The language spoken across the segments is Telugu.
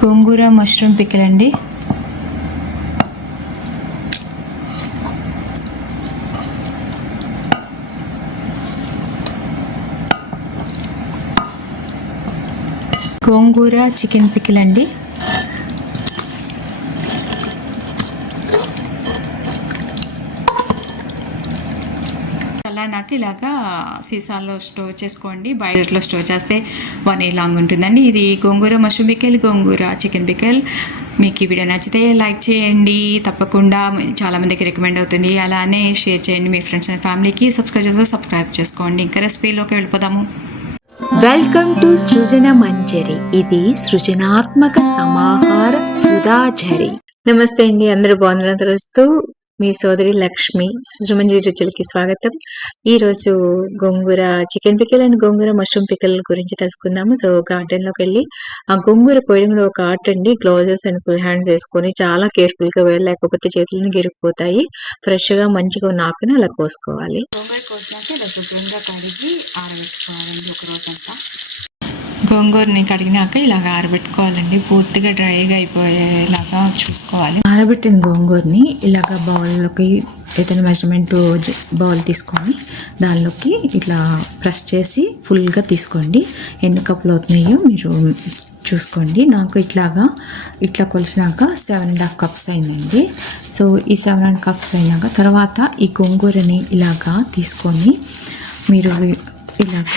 గోంగూర మష్రూమ్ పికిల్ అండి. గోంగూర చికెన్ పికిల్ అండి. నాకు ఇలాగా సీసాల్లో స్టోర్ చేసుకోండి. బయటలో స్టోర్ చేస్తే 1 year లాంగ్ ఉంటుందండి. ఇది గోంగూర మష్రూమ్ పికిల్, గోంగూర చికెన్ పికిల్. మీకు ఈ వీడియో నచ్చితే లైక్ చేయండి, తప్పకుండా చాలామందికి రికమెండ్ అవుతుంది. అలానే షేర్ చేయండి మీ ఫ్రెండ్స్ అండ్ ఫ్యామిలీకి. సబ్స్క్రైబ్ చేసుకోండి. ఇంకా రెసిపీలోకి వెళ్ళిపోదాము. వెల్కమ్ టు సృజన మంజరి. ఇది సృజనాత్మక సమాహార సుధాఝరి. నమస్తే అండి, అందరూ బాగున్నారని తెలుస్తూ మీ సోదరి లక్ష్మి. సృజమంజరి రుచులకి స్వాగతం. ఈరోజు gongura chicken pickle and gongura mushroom pickle గురించి తెలుసుకుందాము. సో గార్డెన్లోకి వెళ్ళి ఆ గోంగూర కోయడంలో ఒక ఆర్ట్ అండి. గ్లౌజెస్ అండ్ ఫుల్ హ్యాండ్స్ వేసుకొని చాలా కేర్ఫుల్గా వేయాలి, లేకపోతే చేతులను గిరిగిపోతాయి. ఫ్రెష్గా మంచిగా నాకుని అలా కోసుకోవాలి. గోంగూర కోసినాక ఇలా శుభ్రంగా కడిగి ఆరబెట్టుకోవాలండి ఒక రోజంతా. గోంగూరని కడిగినాక ఇలాగ ఆరబెట్టుకోవాలండి, పూర్తిగా డ్రైగా అయిపోయేలాగా చూసుకోవాలి. ఆరబెట్టిన గోంగూరని ఇలాగ బౌల్లోకి ఏదైనా మెజర్మెంట్ బౌల్ తీసుకొని దానిలోకి ఇట్లా ప్రెస్ చేసి ఫుల్గా తీసుకోండి. ఎన్ని కప్పులు అవుతున్నాయో మీరు చూసుకోండి. నాకు ఇట్లా కొలిసినాక 7.5 cups అయిందండి. సో ఈ 7.5 cups అయినాక తర్వాత ఈ గోంగూరని ఇలాగా తీసుకొని మీరు ఇలాగ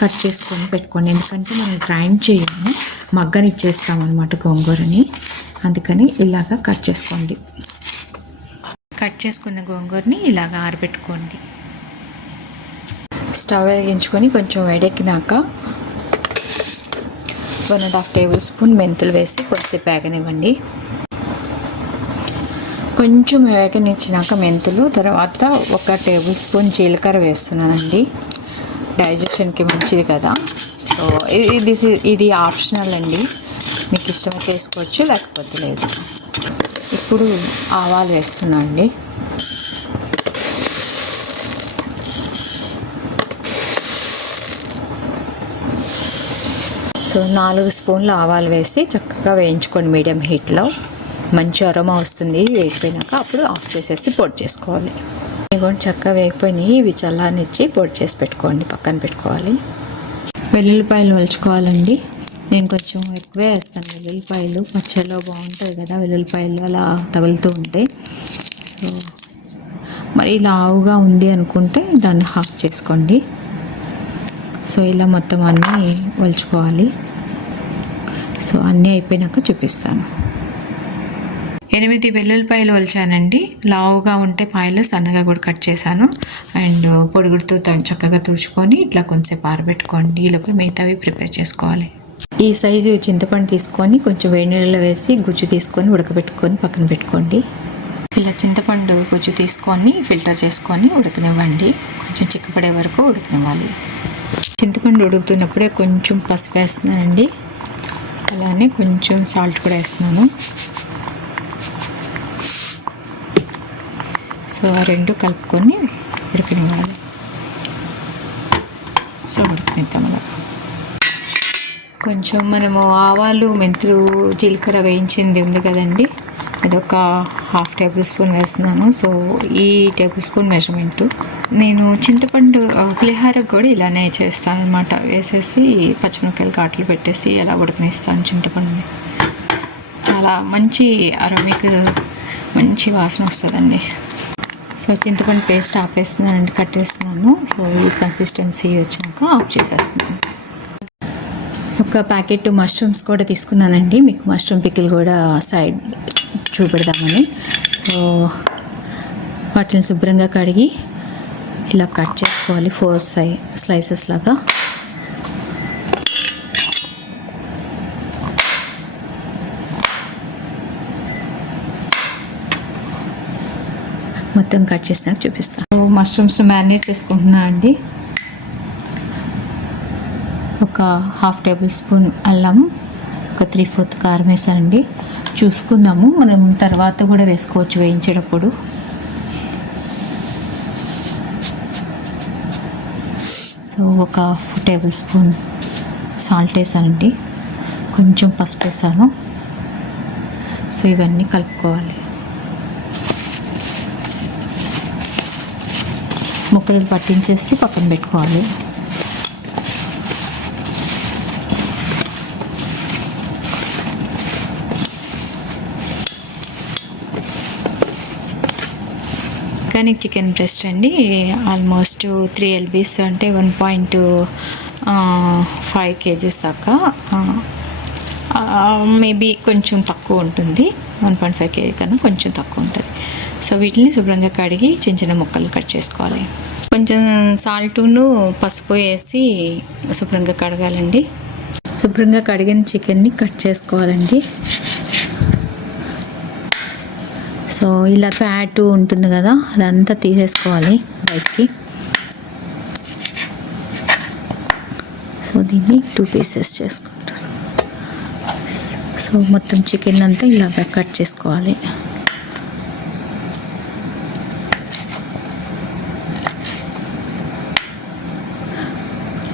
కట్ చేసుకొని పెట్టుకోండి. ఎందుకంటే మనం గ్రైండ్ చేయము, మగ్గని ఇచ్చేస్తామన్నమాట గోంగూరని. అందుకని ఇలాగ కట్ చేసుకోండి. కట్ చేసుకున్న గోంగూరని ఇలాగ ఆరబెట్టుకోండి. స్టవ్ వెలిగించుకొని కొంచెం వేడెక్కినాక 1.5 tablespoon మెంతులు వేసి కొద్దిసేపు వేగనివ్వండి. కొంచెం వేగనిచ్చినాక మెంతులు తర్వాత 1 tablespoon జీలకర్ర వేస్తున్నానండి. డైజెషన్కి మంచిది కదా. సో ఇది ఆప్షనల్ అండి, మీకు ఇష్టమైతే వేసుకోవచ్చు, లేకపోతే లేదు. ఇప్పుడు ఆవాలు వేస్తున్నా అండి. సో 4 స్పూన్లు ఆవాలు వేసి చక్కగా వేయించుకోండి మీడియం హీట్లో. మంచి అరోమా వస్తుంది. వేగిపోయినాక అప్పుడు ఆఫ్ చేసేసి పొడి చేసుకోవాలి. ఇవి కూడా చక్కగా వేగిపోయినాయి. ఇవి చల్లారనిచ్చి పొడి చేసి పెట్టుకోండి, పక్కన పెట్టుకోవాలి. వెల్లుల్లిపాయలు ఒలుచుకోవాలండి. నేను కొంచెం ఎక్కువే వేస్తాను వెల్లుల్లిపాయలు, పచ్చళ్ళలో బాగుంటుంది కదా వెల్లుల్లిపాయలు అలా తగులుతూ ఉంటాయి. సో మరి లావుగా ఉంది అనుకుంటే దాన్ని హాఫ్ చేసుకోండి. సో ఇలా మొత్తం అన్నీ ఒలుచుకోవాలి. సో అన్నీ అయిపోయినాక చూపిస్తాను. 8 వెల్లుల్లిపాయలు ఒలిచానండి. లావుగా ఉంటే పాయలు సన్నగా కూడా కట్ చేశాను. అండ్ పొడుగుడుతో చక్కగా తుడుచుకొని ఇట్లా కొంచెంసేపు ఆరబెట్టుకోండి. ఈ లోపల మిగతావి ప్రిపేర్ చేసుకోవాలి. ఈ సైజు చింతపండు తీసుకొని కొంచెం వేడి నీళ్ళలో వేసి గుజ్జు తీసుకొని ఉడకబెట్టుకొని పక్కన పెట్టుకోండి. ఇలా చింతపండు గుజ్జు తీసుకొని ఫిల్టర్ చేసుకొని ఉడకనివ్వండి. కొంచెం చిక్కపడే వరకు ఉడకనివ్వాలి. చింతపండు ఉడుకుతున్నప్పుడే కొంచెం పసుపు వేస్తున్నానండి. అలానే కొంచెం సాల్ట్ కూడా వేస్తున్నాను. సో ఆ రెండు కలుపుకొని ఉడకనివ్వాలి. సో ఉడకనిద్దాం. అలా కొంచెం మనము ఆవాలు, మెంతులు, జీలకర్ర వేయించింది ఉంది కదండి, అదొక 1/2 tablespoon వేస్తున్నాను. సో ఈ tablespoon మెజర్మెంటు. నేను చింతపండు పులిహోరకు కూడా ఇలానే చేస్తాను అనమాట. వేసేసి పచ్చిమిరపకాయలు కాట్లు పెట్టేసి అలా ఉడకనిస్తాను చింతపండుని. చాలా మంచి అరోమిక్, మంచి వాసన వస్తుందండి. సో చింతపండు పేస్ట్ ఆపేస్తున్నానండి, కట్టేస్తున్నాను. సో ఈ కన్సిస్టెన్సీ వచ్చినాక ఆఫ్ చేసేస్తున్నాను. ఒక ప్యాకెట్ మష్రూమ్స్ కూడా తీసుకున్నానండి. మీకు మష్రూమ్ పికిల్ కూడా సైడ్ చూపెడదామని. సో వాటిని శుభ్రంగా కడిగి ఇలా కట్ చేసుకోవాలి 4 slices లాగా. మొత్తం కట్ చేసినాక చూపిస్తాను. మష్రూమ్స్ మ్యారినేట్ చేసుకుంటున్నాను అండి. ఒక 1/2 tablespoon అల్లం, ఒక 3/4 కారం వేసానండి. చూసుకుందాము, మనం తర్వాత కూడా వేసుకోవచ్చు వేయించేటప్పుడు. సో ఒక 1 tablespoon సాల్ట్ వేసానండి. కొంచెం పసుపు వేసాను. సో ఇవన్నీ కలుపుకోవాలి. ముక్కలు పట్టించేసి పక్కన పెట్టుకోవాలి. ఆర్గానిక్ చికెన్ బ్రెస్ట్ అండి, ఆల్మోస్ట్ 3 lbs అంటే 1.5 kgs దాకా, మేబీ కొంచెం తక్కువ ఉంటుంది, 1.5 kg కన్నా కొంచెం తక్కువ ఉంటుంది. సో వీటిని శుభ్రంగా కడిగి చిన్న చిన్న ముక్కలు కట్ చేసుకోవాలి. కొంచెం సాల్టును పసుపు వేసి శుభ్రంగా కడగాలండి. శుభ్రంగా కడిగిన చికెన్ని కట్ చేసుకోవాలండి. సో ఇలా ఫ్యాట్ ఉంటుంది కదా, అదంతా తీసేసుకోవాలి బయటికి. సో దీన్ని 2 pieces చేసుకుంటారు. సో మొత్తం చికెన్ అంతా ఇలాగ కట్ చేసుకోవాలి.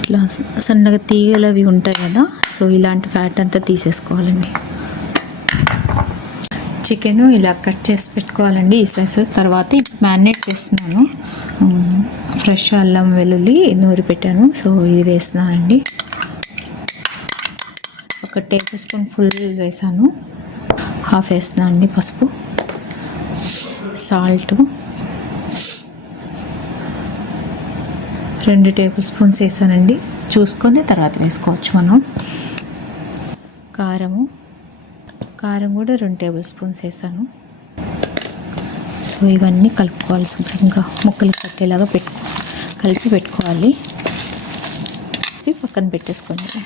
ఇట్లా సన్నగా తీగలు అవి ఉంటాయి కదా, సో ఇలాంటి ఫ్యాట్ అంతా తీసేసుకోవాలండి. చికెన్ ఇలా కట్ చేసి పెట్టుకోవాలండి ఈ స్లైసెస్. తర్వాత మ్యారినేట్ చేస్తున్నాను. ఫ్రెష్ అల్లం వెల్లుల్లి నూరి పెట్టాను, సో ఇది వేస్తున్నానండి. 1 tablespoon ఫుల్ వేసాను. హాఫ్ వేస్తున్నాను అండి పసుపు, సాల్ట్ 2 tablespoons వేసానండి. చూసుకొని తర్వాత వేసుకోవచ్చు మనం. కారం కూడా 2 tablespoons వేసాను. సో ఇవన్నీ కలుపుకోవాలి శుభ్రంగా, ముక్కలు కట్టేలాగా కలిపి పెట్టుకోవాలి. ఇవి పక్కన పెట్టేసుకోండి.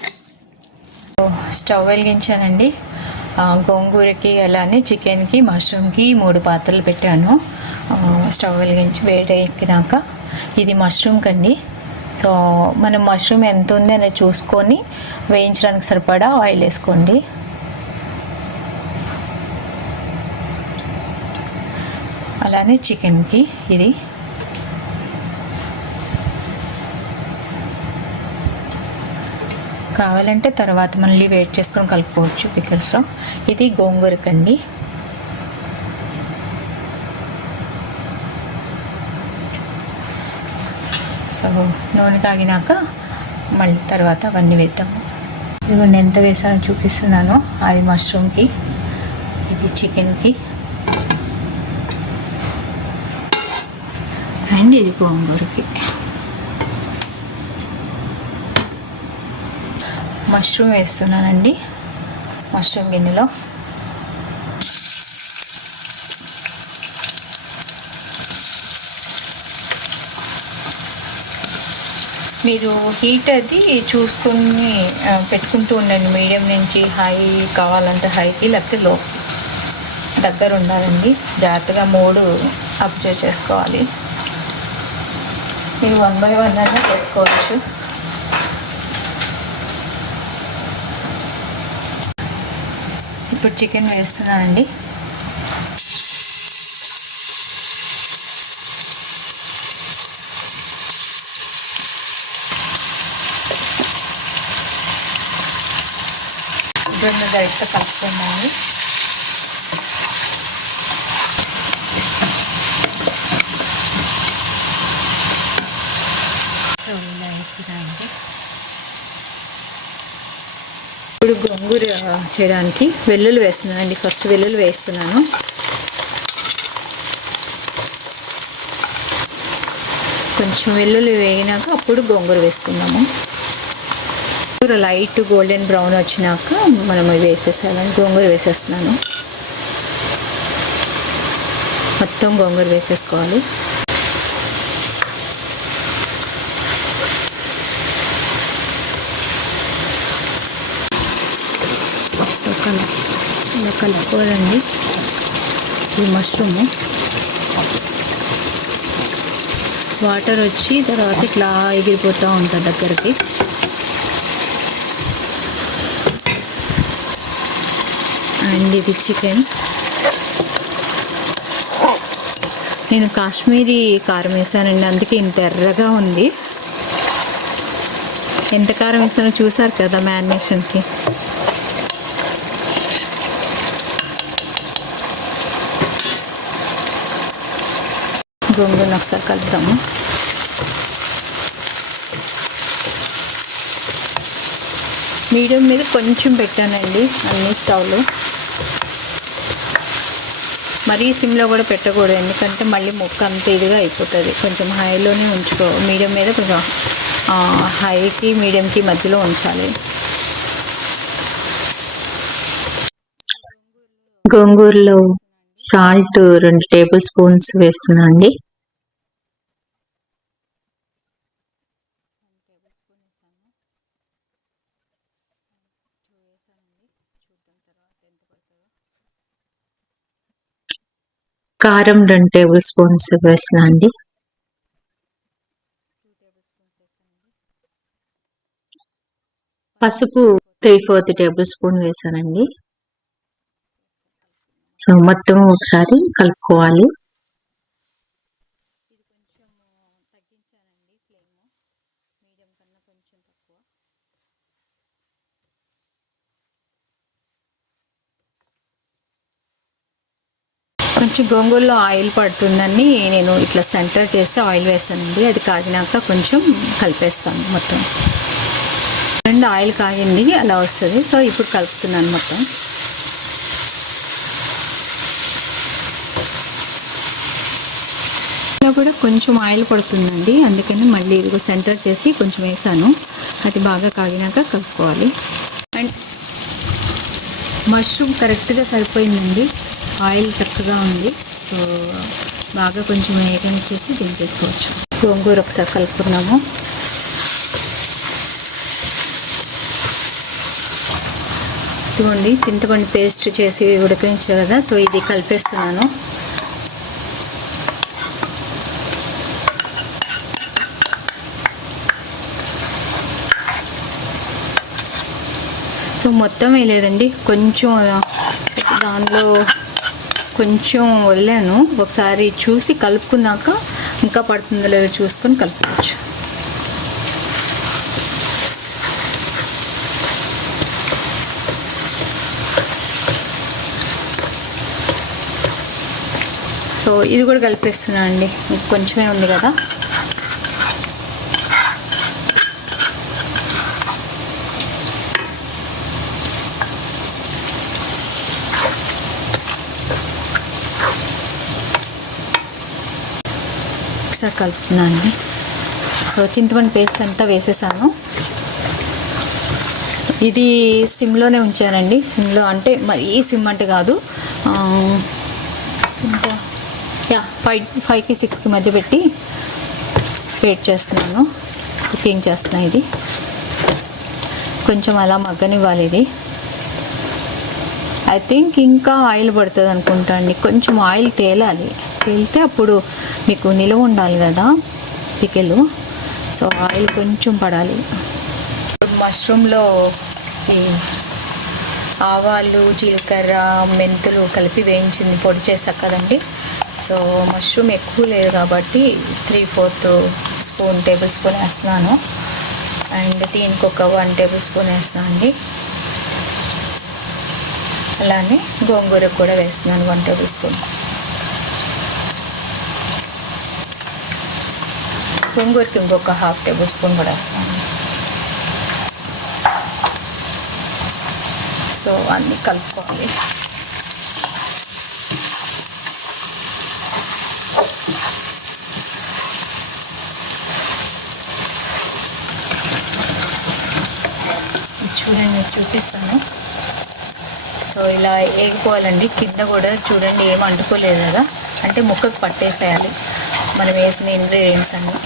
స్టవ్ వెలిగించానండి. గోంగూరకి అలానే చికెన్కి మష్రూమ్కి 3 పాత్రలు పెట్టాను. స్టవ్ వెలిగించి వేడెక్కినాక ఇది మష్రూమ్ కండి. సో మనం మష్రూమ్ ఎంత ఉంది అనేది చూసుకొని వేయించడానికి సరిపడా ఆయిల్ వేసుకోండి. అలానే చికెన్కి ఇది కావాలంటే తర్వాత మళ్ళీ వేడి చేసుకొని కలుపుకోవచ్చు పికిల్స్లో. ఇది గోంగూరకండి. సో నూనె కాగినాక మళ్ళీ తర్వాత అవన్నీ వేద్దాము. ఇదిగోండి ఎంత వేసానో చూపిస్తున్నాను. అది మష్రూమ్కి, ఇది చికెన్కి, అండ్ ఇది గోంగూరకి. మష్రూమ్ వేస్తున్నానండి మష్రూమ్ గిన్నెలో. మీరు హీట్ అది చూసుకొని పెట్టుకుంటూ ఉండండి. మీడియం నుంచి హై కావాలంటే హైకి, లేకపోతే లో దగ్గర ఉండాలండి. జాగ్రత్తగా 3 అబ్జర్వ్ చేసుకోవాలి. మీరు 1 by 1 అయినా చేసుకోవచ్చు. ఇప్పుడు చికెన్ వేస్తున్నానండి. రెండు డైరెక్ట్గా కలుపుకుందామండి. ఇప్పుడు గోంగూర చేయడానికి వెల్లుల్లి వేస్తున్నానండి. ఫస్ట్ వెల్లుల్లి వేస్తున్నాను. కొంచెం వెల్లుల్లి వేగినాక అప్పుడు గోంగూర వేసుకుందాము. లైట్ గోల్డెన్ బ్రౌన్ వచ్చినాక మనం ఇవి వేసేసాము. గోంగూర వేసేస్తున్నాను. మొత్తం గోంగూర వేసేసుకోవాలి. ఇలా కలుపుకోవాలండి. ఈ మష్రూము వాటర్ వచ్చి తర్వాత ఇట్లా ఎగిరిపోతూ ఉంటుంది దగ్గరికి. అండ్ ఇది చికెన్. నేను కాశ్మీరీ కారం వేసానండి, అందుకే ఇంత ఎర్రగా ఉంది. ఎంత కారం వేసానో చూసారు కదా మ్యారినేషన్కి. గోంగూరను ఒకసారి కలుపుతాము. మీడియం మీద కొంచెం పెట్టానండి అన్ని స్టవ్లో. మరీ సిమ్లో కూడా పెట్టకూడదు, ఎందుకంటే మళ్ళీ ముక్క అంత ఇదిగా అయిపోతుంది. కొంచెం హైలోనే ఉంచుకో, మీడియం మీద కొంచెం హైకి మీడియంకి మధ్యలో ఉంచాలి. గోంగూరలో సాల్ట్ 2 టేబుల్ స్పూన్స్ వేస్తున్నా అండి. కారం 2 టేబుల్ స్పూన్స్ వేస్తున్నా అండి. పసుపు 3/4 టేబుల్ స్పూన్ వేసానండి. సో మొత్తం ఒకసారి కలుపుకోవాలి. కొంచెం గోంగూరలో ఆయిల్ పడుతుందని నేను ఇట్లా సెంటర్ చేసి ఆయిల్ వేసానండి. అది కాగినాక కొంచెం కలిపేస్తాను మొత్తం. రెండు ఆయిల్ కాగింది అలా వస్తుంది. సో ఇప్పుడు కలుపుతున్నాను మొత్తం. ఇలా కూడా కొంచెం ఆయిల్ పడుతుందండి, అందుకని మళ్ళీ ఇదిగో సెంటర్ చేసి కొంచెం వేసాను. అది బాగా కాగినాక కలుపుకోవాలి. అండ్ మష్రూమ్ కరెక్ట్గా సరిపోయిందండి, ఆయిల్ చక్కగా ఉంది. సో బాగా కొంచెం వేగనిచ్చేసి దింపేసుకోవచ్చు. గోంగూర ఒకసారి కలుపుకున్నాము. ఇదిగోండి చింతపండు పేస్ట్ చేసి ఉడికించాను కదా, సో ఇది కలిపేస్తున్నాను. సో మొత్తం వేయలేదండి, కొంచెం దానిలో కొంచెం వదిలాను. ఒకసారి చూసి కలుపుకున్నాక ఇంకా పడుతుందో లేదో చూసుకొని కలుపుకోవచ్చు. సో ఇది కూడా కలిపేస్తున్నాను అండి, కొంచెమే ఉంది కదా. ఒకసారి కలుపుతున్నాను అండి. సో చింతపండు పేస్ట్ అంతా వేసేసాను. ఇది సిమ్లోనే ఉంచానండి. సిమ్లో అంటే మరీ సిమ్ అంటే కాదు, ఇంకా 5కి 6కి మధ్య పెట్టి వెయిట్ చేస్తున్నాను, కుకింగ్ చేస్తున్నాను. ఇది కొంచెం అలా మగ్గనివ్వాలి. ఇది ఐ థింక్ ఇంకా ఆయిల్ పడుతుంది అనుకుంటా అండి. కొంచెం ఆయిల్ తేలాలి, తేలితే అప్పుడు మీకు నిలువ ఉండాలి కదా పికెలు. సో ఆయిల్ కొంచెం పడాలి. మష్రూమ్లో ఈ ఆవాలు, జీలకర్ర, మెంతులు కలిపి వేయించింది పొడి చేశాక కదండి. సో మష్రూమ్ ఎక్కువ లేదు కాబట్టి 3/4 టేబుల్ స్పూన్ వేస్తున్నాను. అండ్ దీనికి ఒక 1 టేబుల్ స్పూన్ వేస్తున్నాను అండి. అలానే గోంగూరకు కూడా వేస్తున్నాను 1 టేబుల్ స్పూన్. గోంగూరకి ఇంకొక 1/2 టేబుల్ స్పూన్ కూడా వేస్తాను. సో అన్నీ కలుపుకోవాలి. చూడండి చూపిస్తాను. సో ఇలా వేగిపోవాలండి. కింద కూడా చూడండి ఏం అంటుకోలేదు కదా, అంటే ముక్కకు పట్టేసేయాలి మనం వేసిన ఇంగ్రీడియంట్స్ అన్నీ.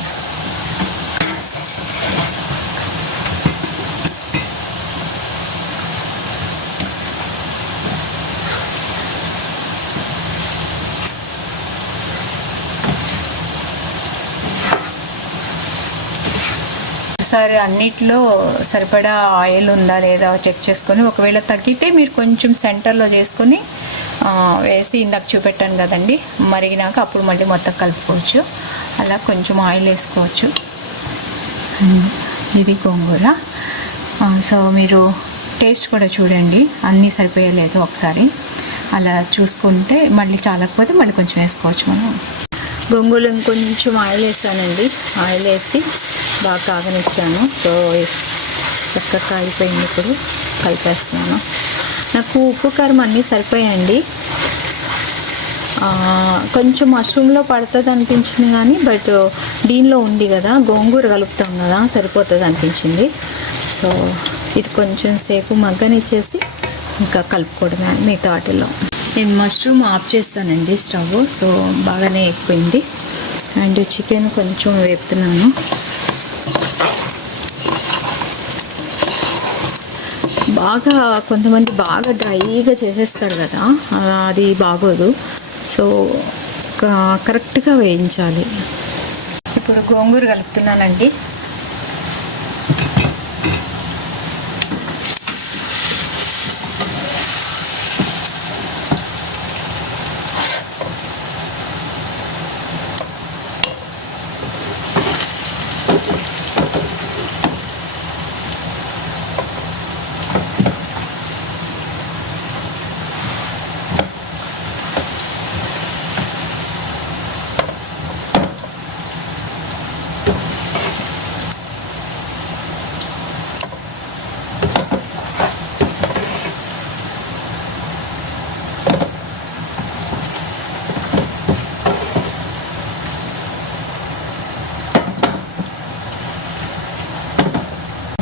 ఒకసారి అన్నిట్లో సరిపడా ఆయిల్ ఉందా లేదా చెక్ చేసుకొని, ఒకవేళ తగ్గితే మీరు కొంచెం సెంటర్లో చేసుకొని వేసి ఇందాక చూపెట్టాను కదండి, మరిగినాక అప్పుడు మళ్ళీ మొత్తం కలుపుకోవచ్చు. అలా కొంచెం ఆయిల్ వేసుకోవచ్చు. ఇది గోంగూర. సో మీరు టేస్ట్ కూడా చూడండి అన్నీ సరిపోయలేదు ఒకసారి. అలా చూసుకుంటే మళ్ళీ చాలకపోతే మళ్ళీ కొంచెం వేసుకోవచ్చు మనం. గోంగూరలో ఇంకొంచెం ఆయిల్ వేసానండి. ఆయిల్ వేసి బాగా కాగనిచ్చాను. సో చక్కగా కాగిపోయింది. ఇప్పుడు కలిపేస్తున్నాను. నాకు ఉప్పు కారం అన్నీ సరిపోయాయండి. కొంచెం మష్రూమ్లో పడుతుంది అనిపించింది కానీ బట్ దీనిలో ఉంది కదా, గోంగూర కలుపుతాం కదా, సరిపోతుంది అనిపించింది. సో ఇది కొంచెం సేపు మగ్గనిచ్చేసి ఇంకా కలుపుకోవడమే మిగతా వాటిల్లో. నేను మష్రూమ్ ఆఫ్ చేస్తానండి స్టవ్. సో బాగానే ఎక్కువైంది. అండ్ చికెన్ కొంచెం వేపుతున్నాను. బాగా కొంతమంది బాగా డ్రైగా చేసేస్తారు కదా, అది బాగోదు. సో కరెక్ట్గా వేయించాలి. ఇప్పుడు గోంగూర కలుపుతున్నానండి.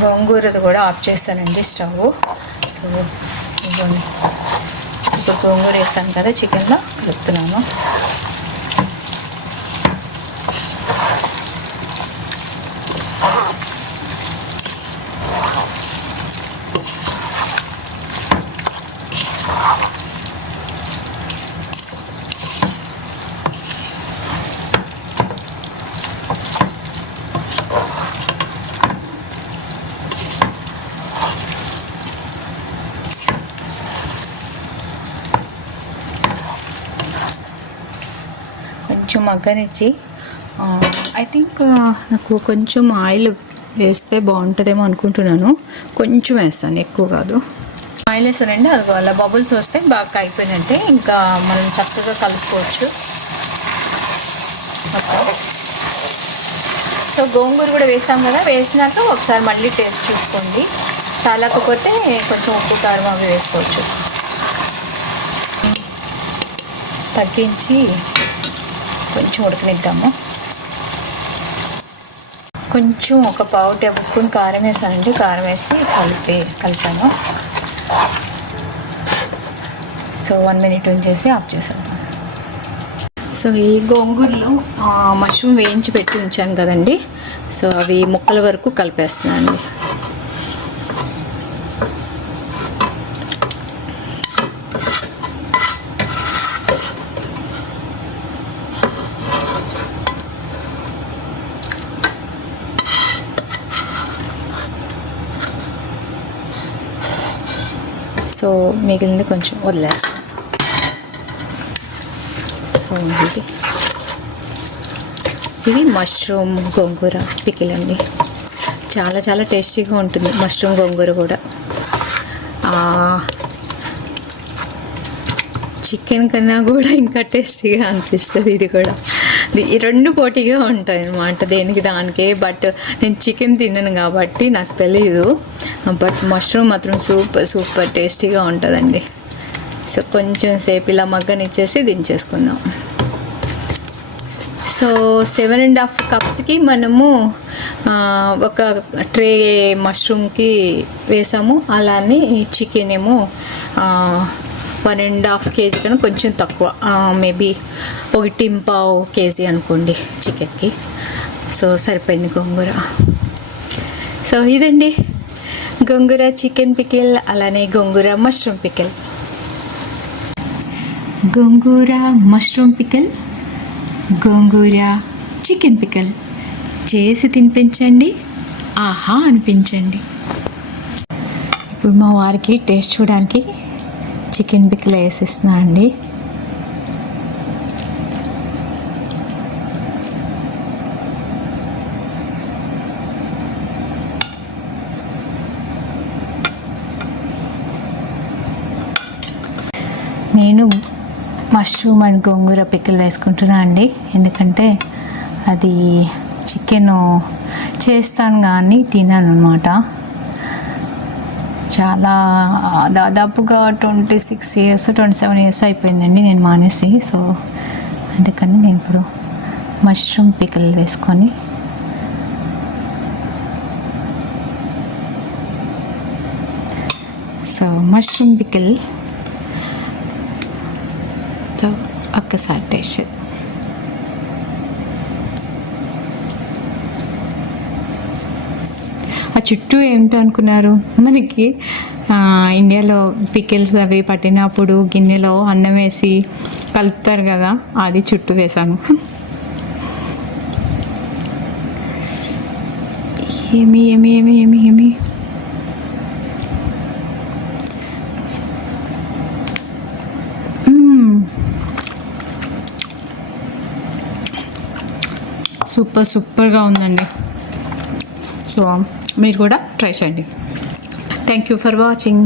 గోంగూరది కూడా ఆఫ్ చేస్తానండి స్టవ్. సో ఇవ్వండి, ఇప్పుడు గోంగూర వేస్తాను కదా చికెన్లో కలుపుతున్నాను. కొంచెం మగ్గనిచ్చి ఐ థింక్ నాకు కొంచెం ఆయిల్ వేస్తే బాగుంటుందేమో అనుకుంటున్నాను. కొంచెం వేస్తాను, ఎక్కువ కాదు. ఆయిల్ వేస్తానండి. అది అలా బబుల్స్ వస్తే బాగా అయిపోయినట్టే. ఇంకా మనం చక్కగా కలుపుకోవచ్చు. సో గోంగూర కూడా వేసాం కదా, వేసినాక ఒకసారి మళ్ళీ టేస్ట్ చూసుకోండి. చాలకపోతే కొంచెం ఉప్పు కారం అవి వేసుకోవచ్చు. తగ్గించి కొంచెం ఉడకనిద్దాము. కొంచెం ఒక పావు టేబుల్ స్పూన్ కారం వేసానండి. కారం వేసి కలిపాను. సో 1 minute ఉంచేసి ఆఫ్ చేసేద్దాం. సో ఈ గోంగూరలో మష్రూమ్ వేయించి పెట్టి ఉంచాను కదండి, సో అవి ముక్కల వరకు కలిపేస్తున్నాను. సో మిగిలింది కొంచెం వదిలేస్తాను. సో ఇది మష్రూమ్ గోంగూర పికిల్ అండి. చాలా చాలా టేస్టీగా ఉంటుంది మష్రూమ్ గోంగూర కూడా. చికెన్ కన్నా కూడా ఇంకా టేస్టీగా అనిపిస్తుంది ఇది కూడా. ఈ రెండు పోటీగా ఉంటాయి అన్నమాట దేనికి దానికే. బట్ నేను చికెన్ తిన్నాను కాబట్టి నాకు తెలియదు. బట్ మష్రూమ్ మాత్రం సూపర్ టేస్టీగా ఉంటుందండి. సో కొంచెం సేపు ఇలా మగ్గనిచ్చేసి దించేసుకున్నాం. సో 7.5 cups మనము ఒక ట్రే మష్రూమ్కి వేసాము. అలానే చికెన్ ఏమో 1.5 kg కన్నా కొంచెం తక్కువ, మేబీ 1.25 kg అనుకోండి చికెన్కి. సో సరిపోయింది గోంగూర. సో ఇదండి గోంగూర చికెన్ పికిల్, అలానే గోంగూర మష్రూమ్ పికిల్. గోంగూర మష్రూమ్ పికిల్, గోంగూర చికెన్ పికిల్ చేసి తినిపించండి, ఆహా అనిపించండి. ఇప్పుడు మా వారికి టేస్ట్ చూడడానికి చికెన్ పికిల్ వేసిస్తున్నా అండి. నేను మష్రూమ్ అండ్ గోంగూర పికిల్ వేసుకుంటున్నా అండి. ఎందుకంటే అది చికెన్ చేస్తాను కానీ తినను అనమాట. చాలా దాదాపుగా 26 years 27 years అయిపోయిందండి నేను మానేసి. సో అందుకని నేను ఇప్పుడు మష్రూమ్ పికిల్ వేసుకొని మష్రూమ్ పికిల్తో ఒక్కసారి టేస్ట్. ఆ చుట్టూ ఏమిటో అనుకున్నారు, మనకి ఇండియాలో పికిల్స్ అవి పట్టినప్పుడు గిన్నెలో అన్నం వేసి కలుపుతారు కదా, అది చుట్టూ వేసాను. ఏమి ఏమి ఏమి ఏమి ఏమి సూపర్గా ఉందండి. సో మీరు కూడా ట్రై చేయండి. Thank you for watching.